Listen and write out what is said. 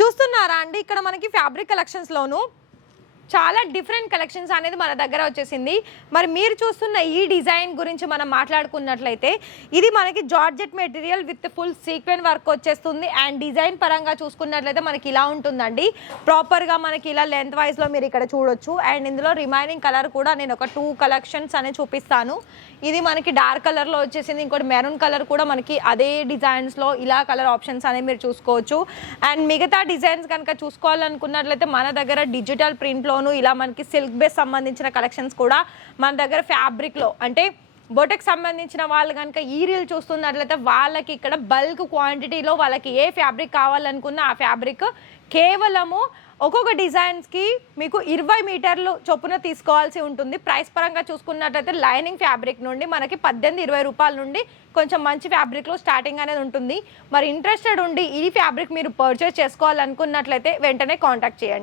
చూస్తున్నారా అండి, ఇక్కడ మనకి ఫ్యాబ్రిక్ కలెక్షన్స్లోను చాలా డిఫరెంట్ కలెక్షన్స్ అనేది మన దగ్గర వచ్చేసింది. మరి మీరు చూస్తున్న ఈ డిజైన్ గురించి మనం మాట్లాడుకున్నట్లయితే ఇది మనకి georgette material with full sequin work వచ్చేస్తుంది. అండ్ డిజైన్ పరంగా చూసుకున్నట్లయితే మనకి ఇలా ఉంటుందండి. ప్రాపర్గా మనకి ఇలా లెంత్ వైజ్లో మీరు ఇక్కడ చూడొచ్చు. అండ్ ఇందులో రిమైనింగ్ కలర్ కూడా నేను ఒక 2 కలెక్షన్స్ అనేది చూపిస్తాను. ఇది మనకి డార్క్ కలర్లో వచ్చేసింది. ఇంకోటి మెరూన్ కలర్ కూడా మనకి అదే డిజైన్స్లో ఇలా కలర్ ఆప్షన్స్ అనేవి మీరు చూసుకోవచ్చు. అండ్ మిగతా డిజైన్స్ కనుక చూసుకోవాలనుకున్నట్లయితే మన దగ్గర డిజిటల్ ప్రింట్లో ఇలా మనకి సిల్క్ బేస్ సంబంధించిన కలెక్షన్స్ కూడా మన దగ్గర ఫ్యాబ్రిక్లో అంటే బొటెక్ సంబంధించిన వాళ్ళు కనుక ఈ రీల్ చూస్తున్నట్లయితే వాళ్ళకి ఇక్కడ బల్క్ క్వాంటిటీలో వాళ్ళకి ఏ ఫ్యాబ్రిక్ కావాలనుకున్న ఆ ఫ్యాబ్రిక్ కేవలము ఒక్కొక్క డిజైన్స్కి మీకు 20 మీటర్లు చొప్పున తీసుకోవాల్సి ఉంటుంది. ప్రైస్ పరంగా చూసుకున్నట్లయితే లైనింగ్ ఫ్యాబ్రిక్ నుండి మనకి 18-20 రూపాయల నుండి కొంచెం మంచి ఫ్యాబ్రిక్లో స్టార్టింగ్ అనేది ఉంటుంది. మరి ఇంట్రెస్టెడ్ ఉండి ఈ ఫ్యాబ్రిక్ మీరు పర్చేస్ చేసుకోవాలనుకున్నట్లయితే వెంటనే కాంటాక్ట్ చేయండి.